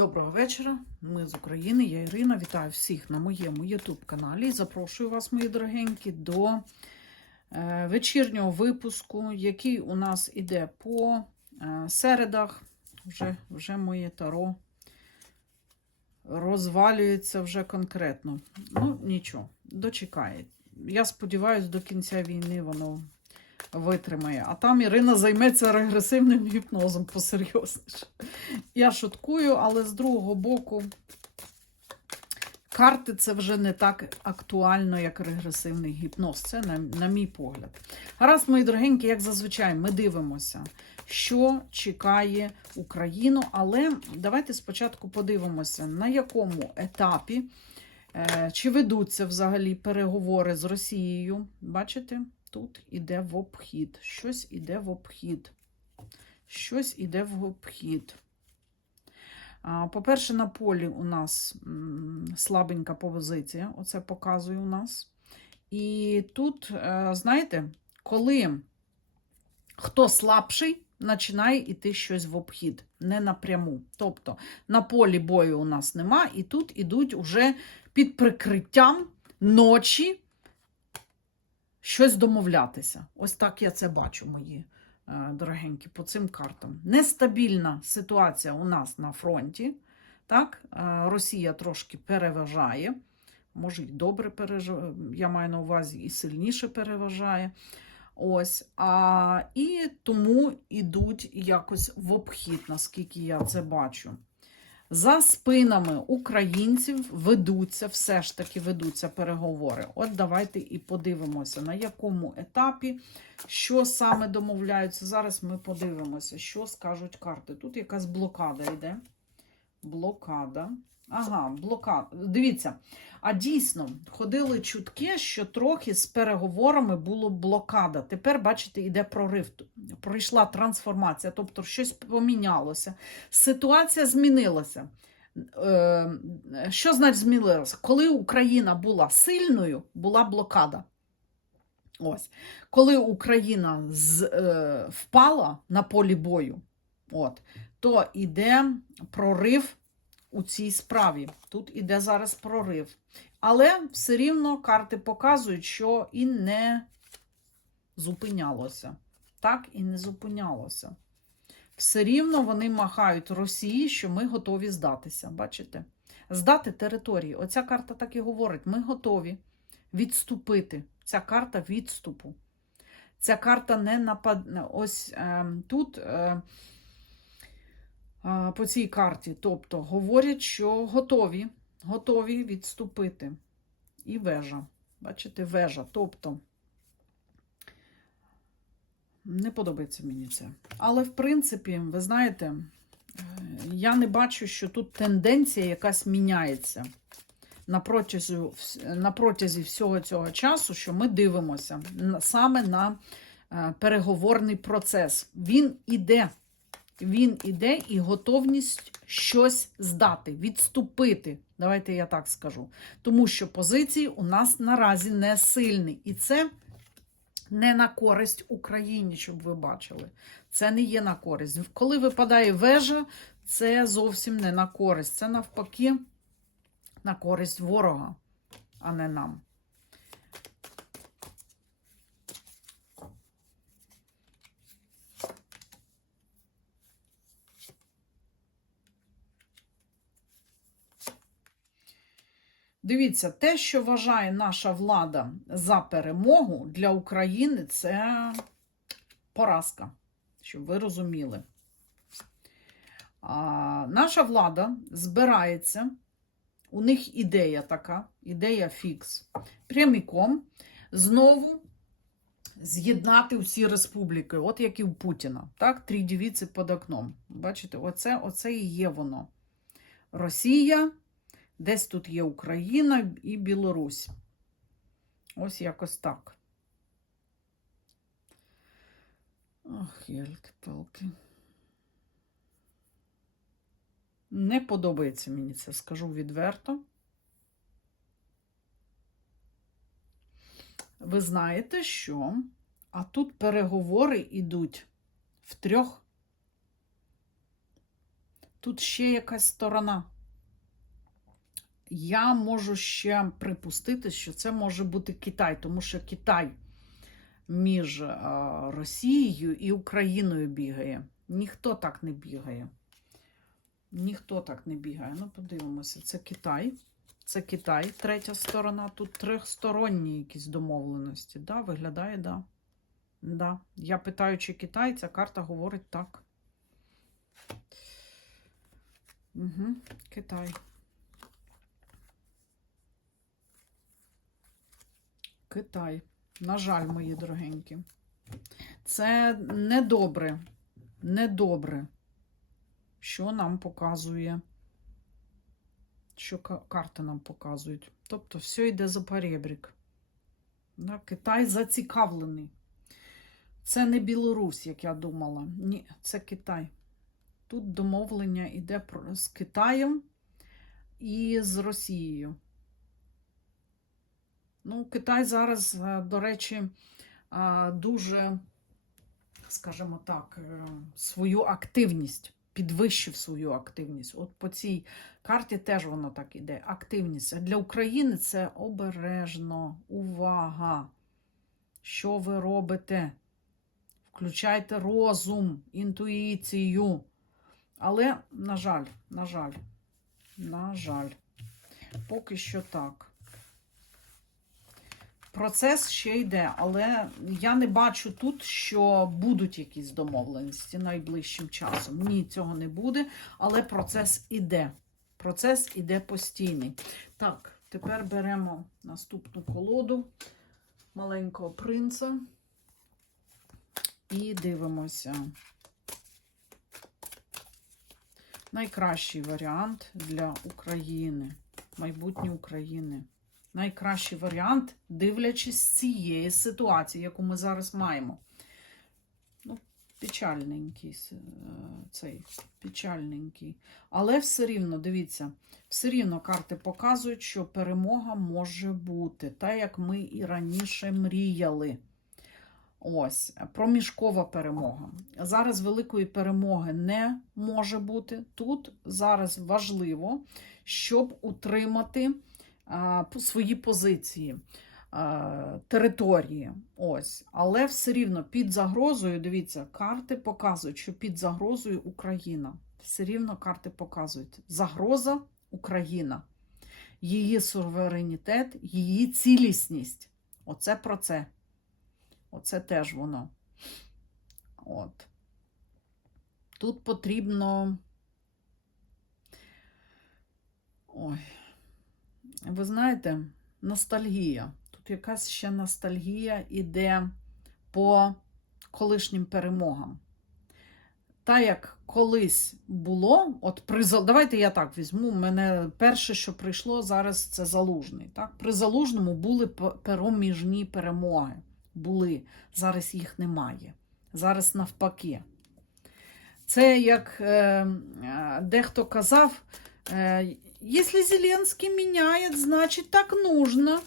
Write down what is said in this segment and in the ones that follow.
Доброго вечора. Ми з України. Я Ірина. Вітаю всіх на моєму YouTube каналі. Запрошую вас, мої дорогенькі, до е, вечірнього випуску, який у нас іде по е, середах. Вже, вже моє таро розвалюється вже конкретно. Ну, нічого, дочекає. Я сподіваюся, до кінця війни воно витримає. А там Ірина займеться регресивним гіпнозом посерйозніше. Я шуткую, але з другого боку, карти це вже не так актуально, як регресивний гіпноз. Це на, на мій погляд. Гаразд, мої дорогенькі, як зазвичай, ми дивимося, що чекає Україну. Але давайте спочатку подивимося, на якому етапі. е, Чи ведуться взагалі переговори з Росією? Бачите? Тут іде в обхід. Щось іде в обхід. Щось іде в обхід. По-перше, на полі у нас слабенька позиція. Оце показує у нас. І тут, е, знаєте, коли хто слабший, починає йти щось в обхід, не напряму. Тобто на полі бою у нас нема, і тут ідуть уже під прикриттям ночі щось домовлятися. Ось так я це бачу, мої е, дорогенькі, по цим картам. Нестабільна ситуація у нас на фронті. Так? Е, Росія трошки переважає. Може, і добре переживає, я маю на увазі, і сильніше переважає. Ось, а, І тому йдуть якось в обхід, наскільки я це бачу. За спинами українців ведуться, все ж таки ведуться переговори. От давайте і подивимося, на якому етапі, що саме домовляються. Зараз ми подивимося, що скажуть карти. Тут якась блокада йде. Блокада. Ага, блокада. Дивіться, а дійсно, ходили чутки, що трохи з переговорами було блокада. Тепер, бачите, йде прорив. Пройшла трансформація, тобто щось помінялося. Ситуація змінилася. Е, Що значить змінилося? Коли Україна була сильною, була блокада. Ось. Коли Україна з, е, впала на полі бою, от, то йде прорив у цій справі. Тут іде зараз прорив. Але все рівно карти показують, що і не зупинялося. Так і не зупинялося. Все рівно вони махають Росії, що ми готові здатися. Бачите? Здати території. Оця карта так і говорить: ми готові відступити. Ця карта відступу. Ця карта не напад... Ось е, тут. Е, по цій карті. Тобто говорять, що готові, готові відступити. І вежа. Бачите, вежа. Тобто, не подобається мені це. Але, в принципі, ви знаєте, я не бачу, що тут тенденція якась міняється. На протязі, на протязі всього цього часу, що ми дивимося саме на переговорний процес. Він іде він іде і готовність щось здати, відступити. Давайте я так скажу. Тому що позиції у нас наразі не сильні. І це не на користь Україні, щоб ви бачили. Це не є на користь. Коли випадає вежа, це зовсім не на користь. Це навпаки на користь ворога, а не нам. Дивіться, те, що вважає наша влада за перемогу для України, це поразка, щоб ви розуміли. А, Наша влада збирається, у них ідея така, ідея фікс, прямиком знову з'єднати всі республіки, от як і у Путіна. Так, Три дівіці під окном. Бачите, оце, оце і є воно. Росія. Десь тут є Україна і Білорусь. Ось якось так. Ох, ялки-палки. Не подобається мені це, скажу відверто. Ви знаєте, що? А тут переговори йдуть в трьох тут ще якась сторона. Я можу ще припустити, що це може бути Китай, тому що Китай між е, Росією і Україною бігає. Ніхто так не бігає. Ніхто так не бігає. Ну, подивимося, це Китай. Це Китай, третя сторона. Тут трьохсторонні якісь домовленості. Да, виглядає, да. Да. Я питаю, чи Китай, ця карта говорить так. Угу, Китай. Китай. На жаль, мої дорогенькі. Це недобре. Недобре. Що нам показує? Що карти нам показують? Тобто, все йде за перебрік. Да, Китай зацікавлений. Це не Білорусь, як я думала. Ні, це Китай. Тут домовлення йде з Китаєм і з Росією. Ну, Китай зараз, е, до речі, е, дуже, скажімо так, е, свою активність, підвищив свою активність. От по цій карті теж воно так іде. Активність. А для України це обережно, увага. Що ви робите? Включайте розум, інтуїцію. Але, на жаль, на жаль, на жаль, поки що так. Процес ще йде, але я не бачу тут, що будуть якісь домовленості найближчим часом. Ні, цього не буде, але процес іде. Процес іде постійний. Так, тепер беремо наступну колоду маленького принца і дивимося. Найкращий варіант для України, майбутнє України. Найкращий варіант, дивлячись цієї ситуації, яку ми зараз маємо. Ну, печальненький е, цей печальненький. Але все рівно, дивіться, все рівно карти показують, що перемога може бути, так як ми і раніше мріяли. Ось, проміжкова перемога. Зараз великої перемоги не може бути. Тут зараз важливо, щоб утримати свої позиції, території. Ось. Але все рівно під загрозою, дивіться, карти показують, що під загрозою Україна. Все рівно карти показують. Загроза Україна. Її суверенітет, її цілісність. Оце про це. Оце теж воно. От. Тут потрібно. Ой. Ви знаєте, ностальгія. Тут якась ще ностальгія іде по колишнім перемогам. Та як колись було, от при давайте я так візьму. Мене перше, що прийшло зараз, це залужний. Так? При залужному були п- переміжні перемоги. Були. Зараз їх немає. Зараз навпаки. Це як е, дехто казав, е, якщо Зеленський міняє, значить так нужно.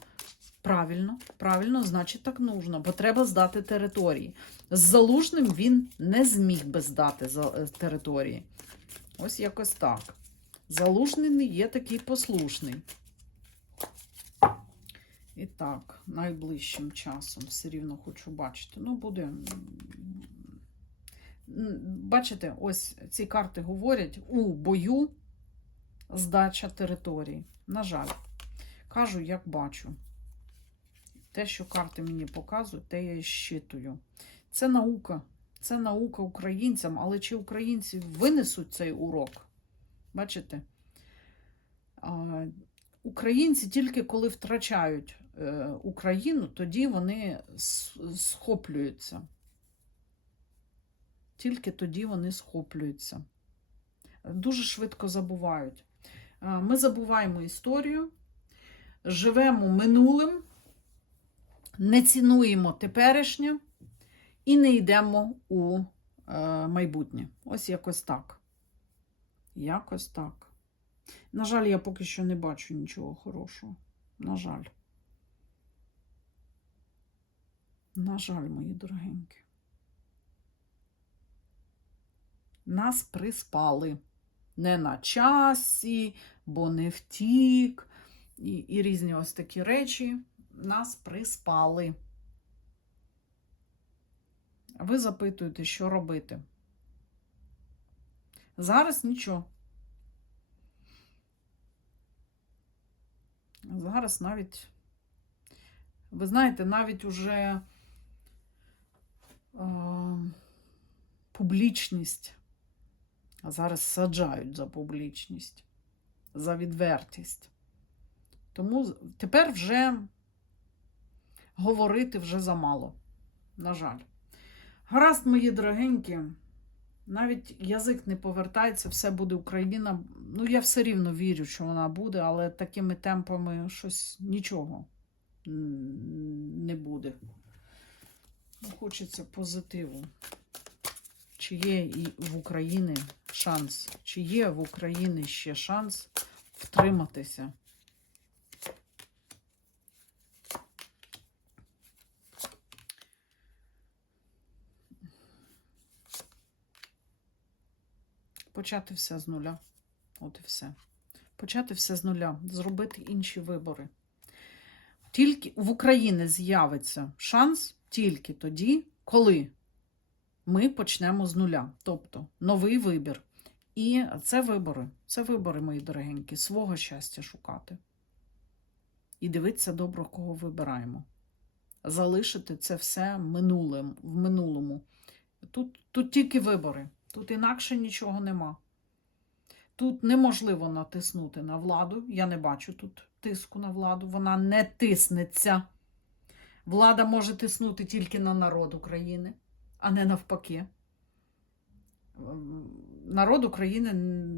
Правильно, правильно, значить так нужно, бо треба здати території. З залужним він не зміг би здати е, території. Ось якось так. Залужний не є такий послушний. І так, найближчим часом все рівно хочу бачити. Ну, буде. Бачите, ось ці карти говорять у бою здача території. На жаль, кажу, як бачу. Те, що карти мені показують, те я і щитую. Це наука. Це наука українцям, але чи українці винесуть цей урок? Бачите? Українці тільки коли втрачають е, Україну, тоді вони схоплюються. Тільки тоді вони схоплюються. Дуже швидко забувають. А, Ми забуваємо історію, живемо минулим, не цінуємо теперішнє і не йдемо у е, майбутнє. Ось якось так. Якось так. На жаль, я поки що не бачу нічого хорошого. На жаль. На жаль, мої дорогенькі. Нас приспали. не на часі, бо не втік, і, і різні ось такі речі нас приспали. Ви запитуєте, що робити? Зараз нічого. Зараз навіть, ви знаєте, навіть уже е, публічність. А зараз саджають за публічність, за відвертість. Тому тепер вже говорити вже замало. На жаль. Гаразд, мої дорогенькі, навіть язик не повертається, все буде Україна. Ну, я все рівно вірю, що вона буде, але такими темпами щось нічого не буде. Ну, Хочеться позитиву. Чи є і в Україні шанс? Чи є в Україні ще шанс втриматися? Почати все з нуля. От і все. Почати все з нуля, зробити інші вибори. Тільки в Україні з'явиться шанс тільки тоді, коли ми почнемо з нуля. Тобто новий вибір. І це вибори. Це вибори, мої дорогенькі, свого щастя шукати. І дивитися добре, кого вибираємо. Залишити це все минулим, в минулому. Тут, тут тільки вибори. Тут інакше нічого нема. Тут неможливо натиснути на владу. Я не бачу тут тиску на владу. Вона не тиснеться. Влада може тиснути тільки на народ України, а не навпаки. Народ України,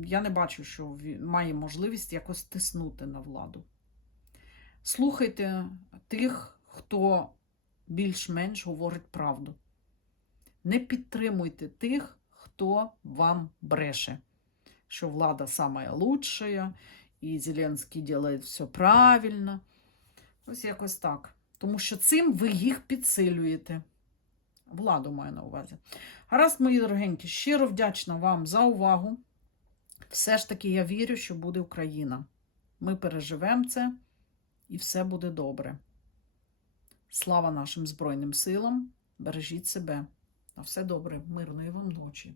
я не бачу, що має можливість якось тиснути на владу. Слухайте тих, хто більш-менш говорить правду. Не підтримуйте тих, хто вам бреше, що влада самая лучшая, і Зеленський робить все правильно. Ось якось так. Тому що цим ви їх підсилюєте. Владу маю на увазі. Гаразд, мої дорогенькі, щиро вдячна вам за увагу. Все ж таки, я вірю, що буде Україна. Ми переживемо це і все буде добре. Слава нашим Збройним силам! Бережіть себе. На все добре, мирної вам ночі.